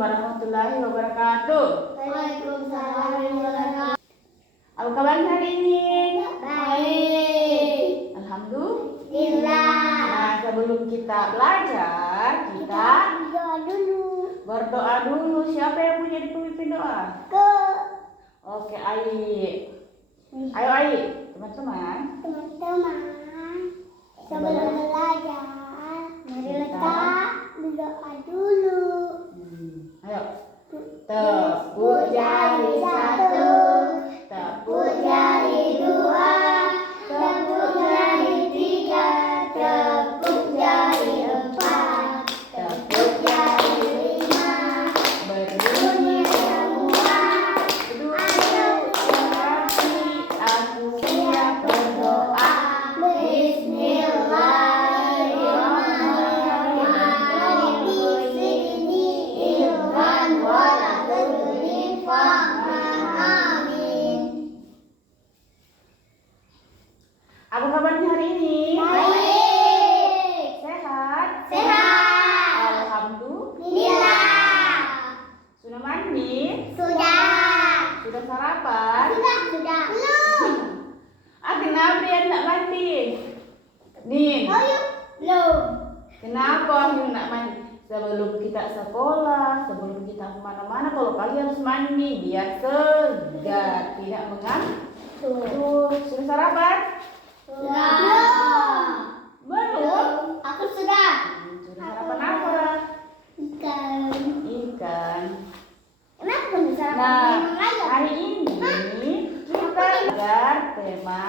warahmatullahi wabarakatuh. Waalaikumsalam warahmatullahi wabarakatuh. Apa kabar hari ini? Baik. Alhamdulillah. Nah, sebelum kita belajar, kita berdoa dulu. berdoa dulu. Siapa yang punya di pemimpin doa? Oke, Ai. Ayo, Ai. Teman-teman. Sebelum belajar, mari kita berdoa dulu. Ayo. Tepuk jari 1, tepuk jari 2, tepuk jari 3, tepuk jari 4, tepuk jari 5. Berbunyi semua. Duduk rapi, aku siap berdoa. Apa kabarnya hari ini? Baik. Sehat? Sehat. Alhamdulillah. Sudah mandi? Sudah. Sudah sarapan? Sudah. Belum. Kenapa dia nak mandi? Nin, Belum. kenapa you nak mandi? Sebelum kita sekolah, sebelum kita kemana-mana, kalau kalian harus mandi biar segar, tidak mengantuk. Sudah sarapan? Belum. Aku sudah. Sudah sarapan apa? Ikan. Kenapa belum sarapan? Nah, Memang ayam. hari ini kita belajar tema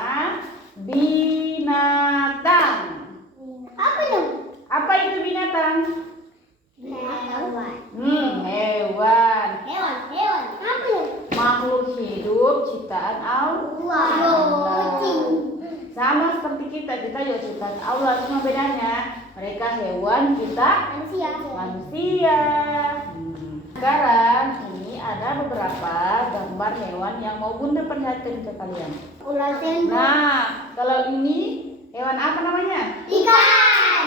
binatang. Apa dong? Apa itu binatang? Hewan. Hewan. Apa dong? Makhluk hidup ciptaan Allah. Sama seperti kita juga ciptaan Allah, cuma bedanya mereka hewan, kita manusia. Sekarang ini ada beberapa gambar hewan yang mau Bunda perlihatkan ke kalian. Ular sendok. Nah, kalau ini hewan apa namanya? Ikan.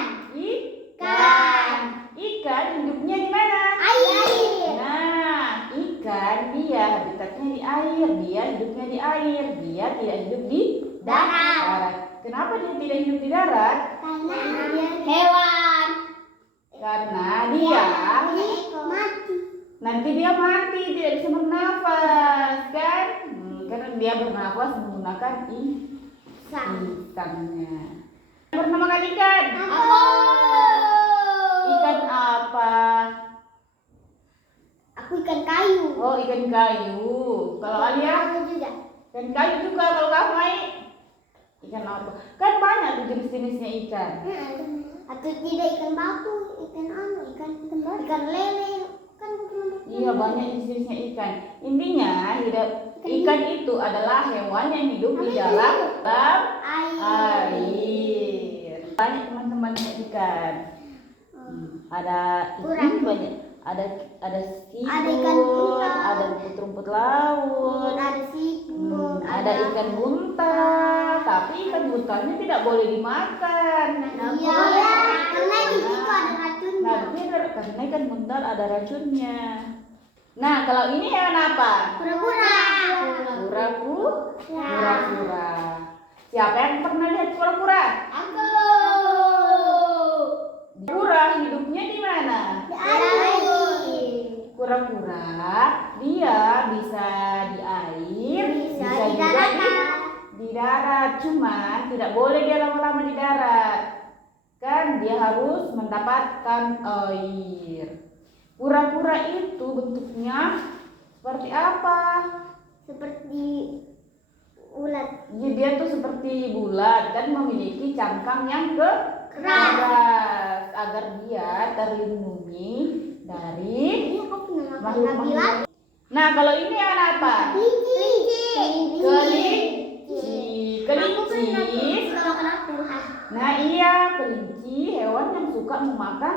Ikan hidupnya di mana? Air. Nah, ikan dia habitatnya di air, dia hidupnya di air, dia tidak hidup di darat. Kenapa dia tidak hidup di darat? Karena dia hewan. Karena dia Mati. nanti dia mati, tidak bisa bernafas, kan? Karena dia bernafas menggunakan ikannya. Bernama ikan. Ikan apa? Aku ikan kayu. Oh, ikan kayu. Kalau Alia? Juga. Ikan kayu juga. Kalau kamu Mai? Ikan apa? Kan banyak tuh jenis-jenisnya ikan. Atau tidak ikan batu, ikan lele, kan Iya, banyak jenisnya ikan. Intinya ikan itu adalah hewan yang hidup di dalam air. Banyak teman-teman ikan. Ada ikan banyak. Ada siput, ada rumput-rumput laut, ada siput, ada ikan bunta. Tapi ikan buntanya tidak boleh dimakan. Iya, karena di situ ada racunnya. Karena ikan buntal ada racunnya. Nah, kalau ini hewan apa? Kura-kura. Kura-kura. Siapa yang pernah lihat kura-kura? Aku. Kura hidupnya di mana? Di air. Kura-kura dia bisa di air, Bisa di juga darat. di darat. Cuman tidak boleh dia lama-lama di darat. Kan dia harus mendapatkan air. Kura-kura itu bentuknya seperti apa? Seperti ulat. Ya, dia tuh seperti bulat dan memiliki cangkang yang keras agar dia terlindungi dari makhluk-makhluk. Nah, kalau ini hewan apa? Kelinci. Nah, iya, kelinci hewan yang suka memakan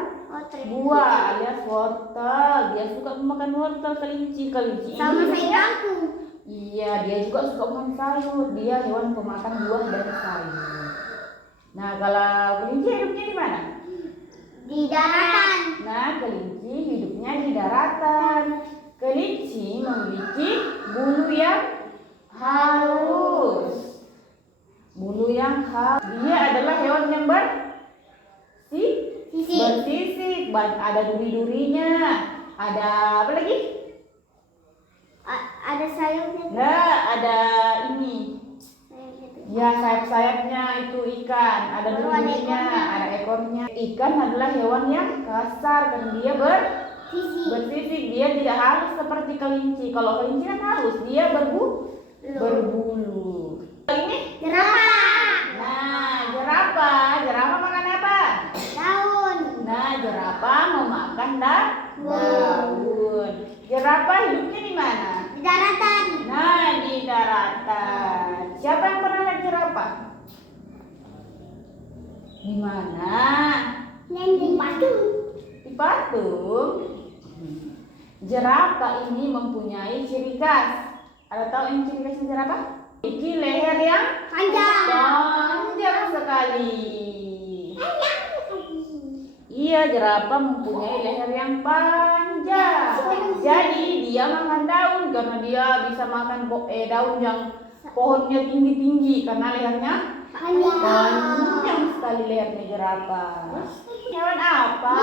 buah alias wortel. Dia suka memakan wortel kelinci. Sama ini sayur kangkung. Iya, dia juga suka makan sayur. Dia hewan pemakan buah dan sayur. Nah, kalau kelinci hidupnya di mana? Di daratan. Nah, kelinci hidupnya hidupnya di daratan. Kelinci memiliki bulu yang halus. Bulu yang halus. Dia adalah hewan yang bersisik. Ada duri-durinya. Ada apa lagi? Ada sayapnya. Nah, ada ini. Ya, sayap-sayapnya itu ikan. Ada duri-durinya, ada ekornya. Ikan adalah hewan yang kasar karena dia bersisik. Dia tidak halus seperti kelinci. Kalau kelinci kan halus, dia berbulu. Ini Jerapah. nah, jerapah makan apa? Daun. Nah, jerapah memakan daun. Jerapah hidupnya di mana? Di daratan. Nah, di daratan. Siapa yang pernah lihat jerapah? Di mana? Di patung. Di patung. Jerapah ini mempunyai ciri khas. Ada tahu yang ciri khasnya jerapah? Memiliki leher yang panjang sekali. Iya, jerapah mempunyai leher yang panjang. Jadi dia makan daun karena dia bisa makan daun yang pohonnya tinggi-tinggi karena lehernya panjang sekali lehernya jerapah. Hewan apa?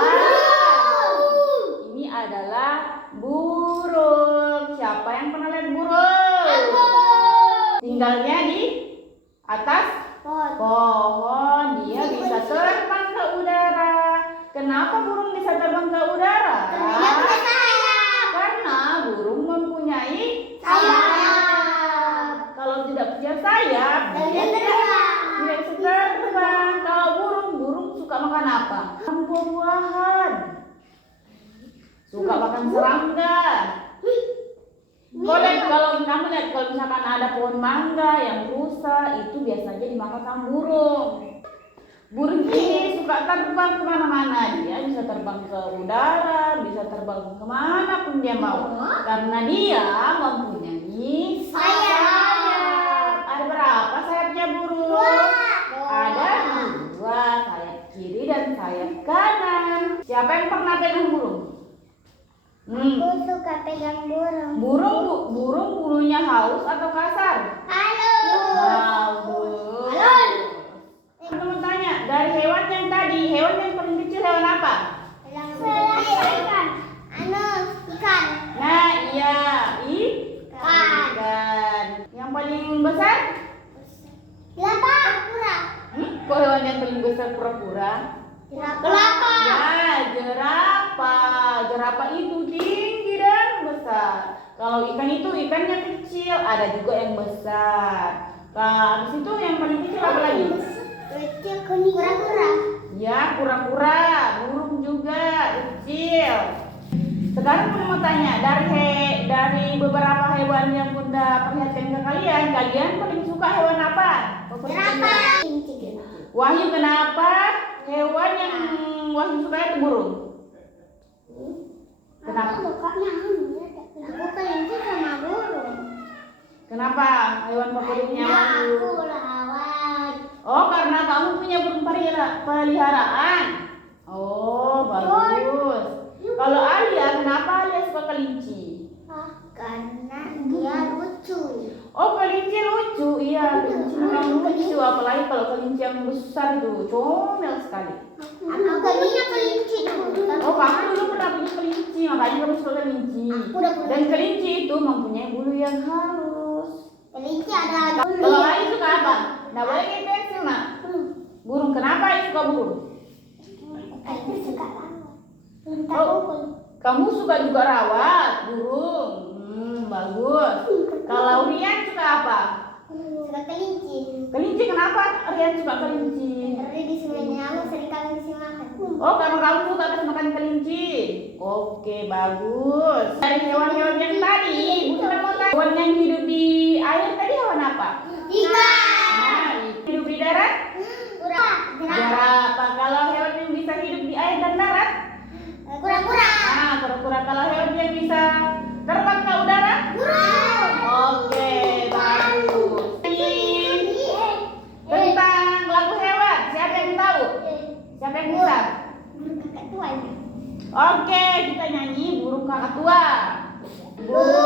Ini adalah burung. Siapa yang pernah lihat burung? Tinggalnya di atas pohon. Dia bisa terbang ke udara. Kenapa burung bisa terbang ke udara? Karena burung mempunyai sayap. Kalau tidak punya sayap, dia tidak bisa terbang. Kalau burung suka makan apa? Buah-buahan. Suka makan serangga. Kalau kamu lihat, kalau misalkan ada pohon mangga yang rusak, itu biasanya dimakan sama burung. Burung ini suka terbang kemana-mana. Dia bisa terbang ke udara, bisa terbang kemana pun dia mau. Karena dia mempunyai sayap. Ada berapa sayapnya burung? Ada 2, sayap kiri dan sayap kanan. Siapa yang pernah pegang burung? Aku suka pegang burung. Burung bulunya halus atau kasar? Halus. Teman tanya, dari hewan yang tadi, hewan yang paling kecil hewan apa? Ikan. Ikan. Nah, iya, ikan. Yang paling besar? Kura. Kok hewan yang paling besar pura-pura? Jerapah. Ya, jerapah. Jerapah itu tinggi dan besar. Kalau ikan itu ikannya kecil, ada juga yang besar. Habis itu yang paling kecil apa lagi? Kura-kura. Ya, kura-kura, burung juga kecil. Sekarang aku mau tanya, dari beberapa hewan yang Bunda perlihatkan ke kalian paling suka hewan apa? Jerapah. Wahyu, kenapa hewan yang Wahyu suka itu burung? Kenapa? Aku kelinci sama burung. Kenapa hewan favoritnya Wahyu? Aku lawan. Oh, karena kamu punya burung peliharaan. Oh, bagus. Kalau Alia, kenapa Alia suka kelinci? Karena dia lucu. Oh, kelinci lucu. Iya, kelinci memang lucu. Apalagi kalau kelinci yang besar itu, comel sekali. Aku punya kelinci dulu. Oh, kamu dulu pernah punya kelinci, makanya kamu suka kelinci. Dan kelinci itu mempunyai bulu yang halus. Kelinci ada Kalau Alia suka apa? Nah, boleh kita pensil, nak. Burung, kenapa Alia suka burung? Aku suka lawan. Oh, kamu suka juga rawat burung. Bagus. Kalau Rian suka apa? Suka kelinci. Kelinci, kenapa Rian suka kelinci? Karena di sungai aku sering kali kasih makan. Oh, karena kamu suka kasih makan kelinci. Oke, bagus. Dari hewan-hewan yang tadi, Bunda mau tanya, hewan yang hidup di air tadi hewan apa? Ikan. Nah, hidup di darat? Jerapah. Kalau hewan yang bisa hidup di air dan darat? Kura-kura. Nah, kura-kura. Kalau hewan yang bisa terbang ke udara? Burung. Oke, bagus. Tentang lagu hewan, siapa yang tahu? Siapa yang bisa? Kakak tua. Oke, kita nyanyi Rumah ketua. Bu.